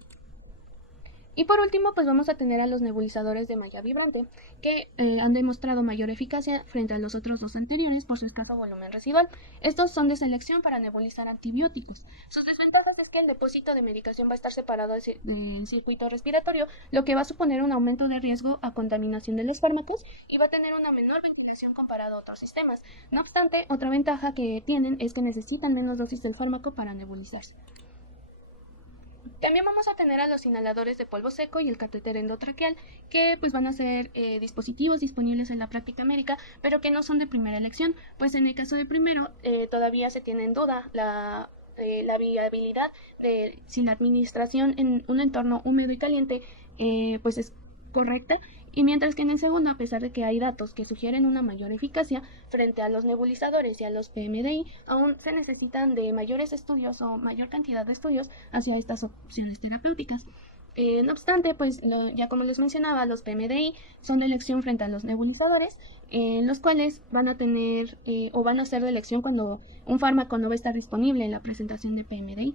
Y por último, pues vamos a tener a los nebulizadores de malla vibrante, que han demostrado mayor eficacia frente a los otros dos anteriores por su escaso volumen residual. Estos son de selección para nebulizar antibióticos. Sus desventajas es que el depósito de medicación va a estar separado del circuito respiratorio, lo que va a suponer un aumento de riesgo a contaminación de los fármacos y va a tener una menor ventilación comparado a otros sistemas. No obstante, otra ventaja que tienen es que necesitan menos dosis del fármaco para nebulizarse. También vamos a tener a los inhaladores de polvo seco y el catéter endotraqueal, que pues van a ser dispositivos disponibles en la práctica médica, pero que no son de primera elección, pues en el caso de primero todavía se tiene en duda la viabilidad de si la administración en un entorno húmedo y caliente pues es correcta, y mientras que en el segundo, a pesar de que hay datos que sugieren una mayor eficacia frente a los nebulizadores y a los PMDI, aún se necesitan de mayores estudios o mayor cantidad de estudios hacia estas opciones terapéuticas. No obstante, pues ya como les mencionaba, los PMDI son de elección frente a los nebulizadores, los cuales van a tener o van a ser de elección cuando un fármaco no va a estar disponible en la presentación de PMDI.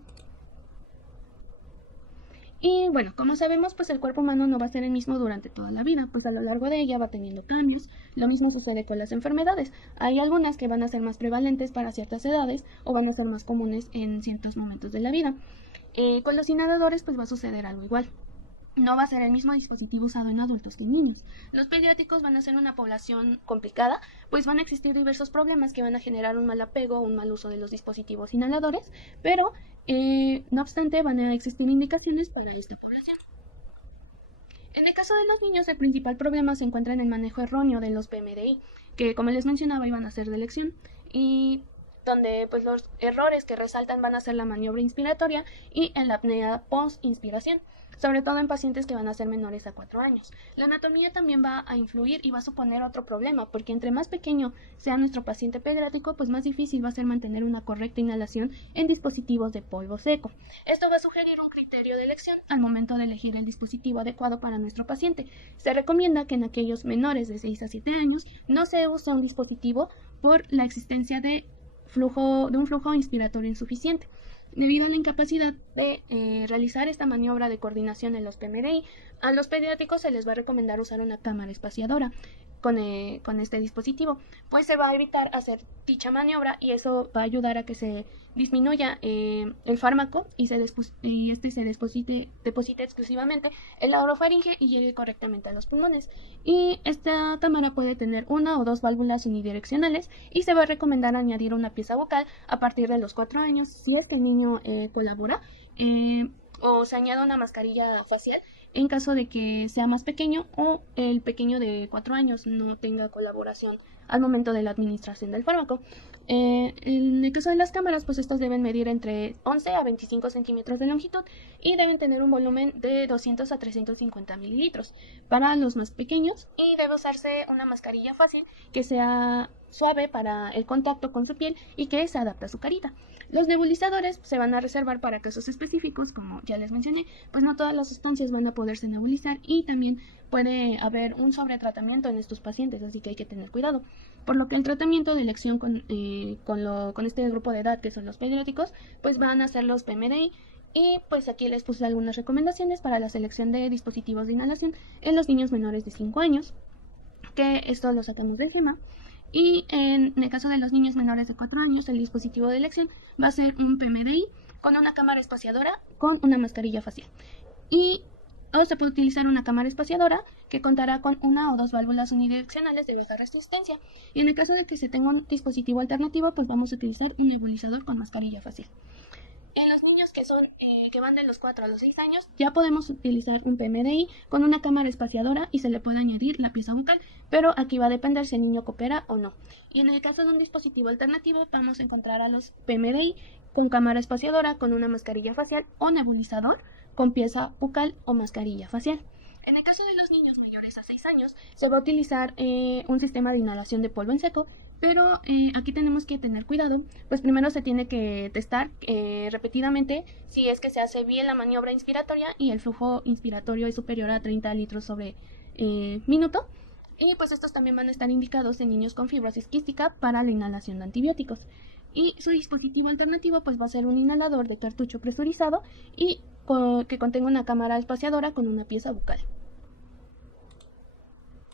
Y bueno, como sabemos, pues el cuerpo humano no va a ser el mismo durante toda la vida, pues a lo largo de ella va teniendo cambios. Lo mismo sucede con las enfermedades. Hay algunas que van a ser más prevalentes para ciertas edades o van a ser más comunes en ciertos momentos de la vida. Con los inhaladores pues va a suceder algo igual. No va a ser el mismo dispositivo usado en adultos que en niños. Los pediátricos van a ser una población complicada, pues van a existir diversos problemas que van a generar un mal apego o un mal uso de los dispositivos inhaladores, pero no obstante van a existir indicaciones para esta población. En el caso de los niños, el principal problema se encuentra en el manejo erróneo de los PMDI, que como les mencionaba iban a ser de elección, y donde pues los errores que resaltan van a ser la maniobra inspiratoria y la apnea post-inspiración, sobre todo en pacientes que van a ser menores a 4 años. La anatomía también va a influir y va a suponer otro problema, porque entre más pequeño sea nuestro paciente pediátrico, pues más difícil va a ser mantener una correcta inhalación en dispositivos de polvo seco. Esto va a sugerir un criterio de elección al momento de elegir el dispositivo adecuado para nuestro paciente. Se recomienda que en aquellos menores de 6 a 7 años no se use un dispositivo por la existencia de un flujo inspiratorio insuficiente. Debido a la incapacidad de realizar esta maniobra de coordinación en los PMDI, a los pediátricos se les va a recomendar usar una cámara espaciadora con este dispositivo, pues se va a evitar hacer dicha maniobra y eso va a ayudar a que se disminuya el fármaco y este se deposite exclusivamente en la orofaringe y llegue correctamente a los pulmones. Y esta cámara puede tener una o dos válvulas unidireccionales y se va a recomendar añadir una pieza bucal a partir de los 4 años si es que el niño colabora, o se añade una mascarilla facial en caso de que sea más pequeño o el pequeño de 4 años no tenga colaboración al momento de la administración del fármaco. En el caso de las cámaras, pues estas deben medir entre 11 a 25 centímetros de longitud y deben tener un volumen de 200 a 350 mililitros para los más pequeños, y debe usarse una mascarilla fácil que sea suave para el contacto con su piel y que se adapte a su carita. Los nebulizadores se van a reservar para casos específicos, como ya les mencioné, pues no todas las sustancias van a poderse nebulizar y también puede haber un sobretratamiento en estos pacientes, así que hay que tener cuidado. Por lo que el tratamiento de elección con este grupo de edad, que son los pediátricos, pues van a ser los PMDI. Y pues aquí les puse algunas recomendaciones para la selección de dispositivos de inhalación en los niños menores de 5 años, que esto lo sacamos del GEMA. Y en el caso de los niños menores de 4 años, el dispositivo de elección va a ser un PMDI con una cámara espaciadora con una mascarilla facial. O se puede utilizar una cámara espaciadora que contará con una o dos válvulas unidireccionales de baja resistencia. Y en el caso de que se tenga un dispositivo alternativo, pues vamos a utilizar un nebulizador con mascarilla facial. En los niños que van de los 4 a los 6 años, ya podemos utilizar un PMDI con una cámara espaciadora y se le puede añadir la pieza bucal, pero aquí va a depender si el niño coopera o no. Y en el caso de un dispositivo alternativo, vamos a encontrar a los PMDI con cámara espaciadora, con una mascarilla facial o nebulizador con pieza bucal o mascarilla facial. En el caso de los niños mayores a 6 años, se va a utilizar un sistema de inhalación de polvo en seco, pero aquí tenemos que tener cuidado, pues primero se tiene que testar repetidamente si es que se hace bien la maniobra inspiratoria y el flujo inspiratorio es superior a 30 litros sobre minuto. Y pues estos también van a estar indicados en niños con fibrosis quística para la inhalación de antibióticos. Y su dispositivo alternativo pues va a ser un inhalador de cartucho presurizado y que contenga una cámara espaciadora con una pieza bucal.